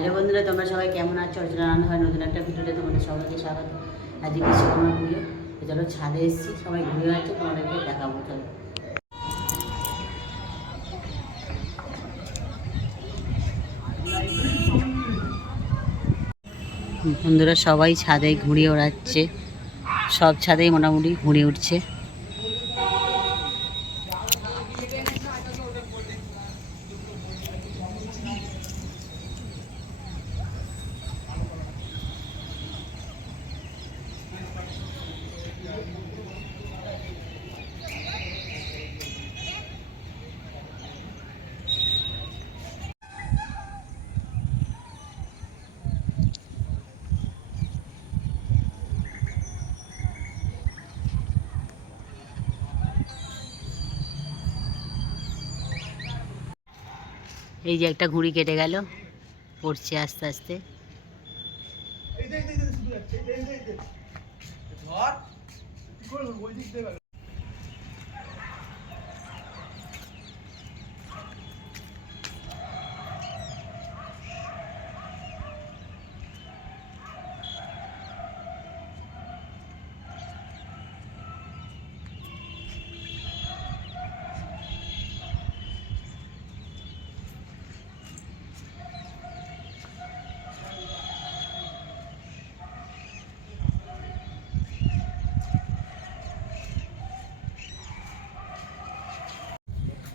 Hello বন্ধুরা, তোমরা সবাই কেমন আছো? অর্চনা রান্না হয় নতুন একটা ভিডিওতে তোমাদের সবাইকে স্বাগত। আজকে বিশ্বকর্মা পুজো, তো চলো ছাদে এসেছি, সবাই ঘুরে আছে, তোমাদেরকে দেখাবো। চলো বন্ধুরা, সবাই ছাদে ঘুরে ওড়াচ্ছে, সব ছাদেই মোটামুটি ঘুরে উঠছে। এই যে একটা ঘুড়ি কেটে গেল, পড়ছে আস্তে আস্তে।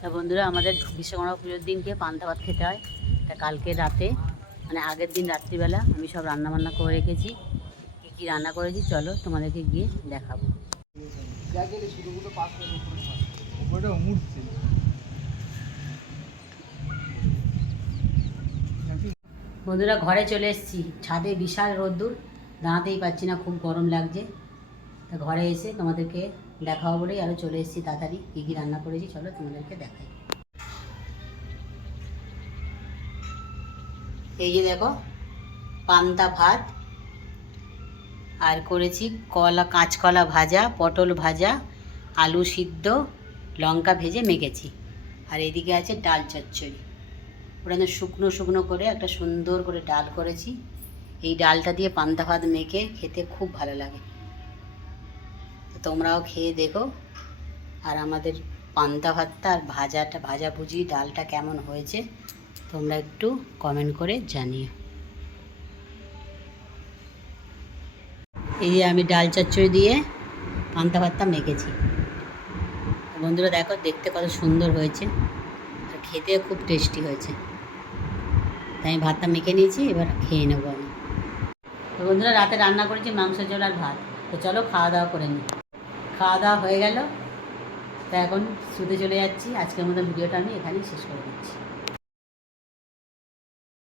তা বন্ধুরা, আমাদের বিশ্বকর্মা পুজোর দিনকে পান্তা ভাত খেতে হয়। তা কালকে রাতে, মানে আগের দিন রাত্রিবেলা আমি সব রান্নাবান্না করে রেখেছি। কী কী রান্না করেছি চলো তোমাদেরকে গিয়ে দেখাবো। বন্ধুরা, ঘরে চলে এসেছি। ছাদে বিশাল রোদ্দুর, দাঁড়াতেই পাচ্ছি না, খুব গরম লাগছে। তা ঘরে এসে তোমাদেরকে দেখাবো বলেই আরও চলে এসেছি তাড়াতাড়ি। কী কী রান্না করেছি চলো তোমাদেরকে দেখাই। এই যে দেখো, পান্তা ভাত, আর করেছি কাঁচকলা ভাজা, পটল ভাজা, আলু সিদ্ধ, লঙ্কা ভেজে মেখেছি। আর এদিকে আছে ডাল চচ্চড়ি। ওটা শুকনো শুকনো করে একটা সুন্দর করে ডাল করেছি। এই ডালটা দিয়ে পান্তা ভাত মেখে খেতে খুব ভালো লাগে। তোমরাও খেয়ে দেখো। আর আমাদের পান্তা ভাতটা আর ভাজাভুজি ডালটা কেমন হয়েছে তোমরা একটু কমেন্ট করে জানিও। এই যে আমি ডাল চচ্চড়ি দিয়ে পান্তা ভাতটা মেখেছি। বন্ধুরা দেখো, দেখতে কত সুন্দর হয়েছে, আর খেতে খুব টেস্টি হয়েছে। তাই আমি ভাতটা মেখে নিয়েছি, এবার খেয়ে নেবো আমি। তো বন্ধুরা, রাতে রান্না করেছি মাংস ঝোল আর ভাত। তো চলো খাওয়া দাওয়া করে নিই। খাওয়া দাওয়া হয়ে গেল, তা এখন শুতে চলে যাচ্ছি। আজকের মতো ভিডিওটা আমি এখানেই শেষ করে দিচ্ছি।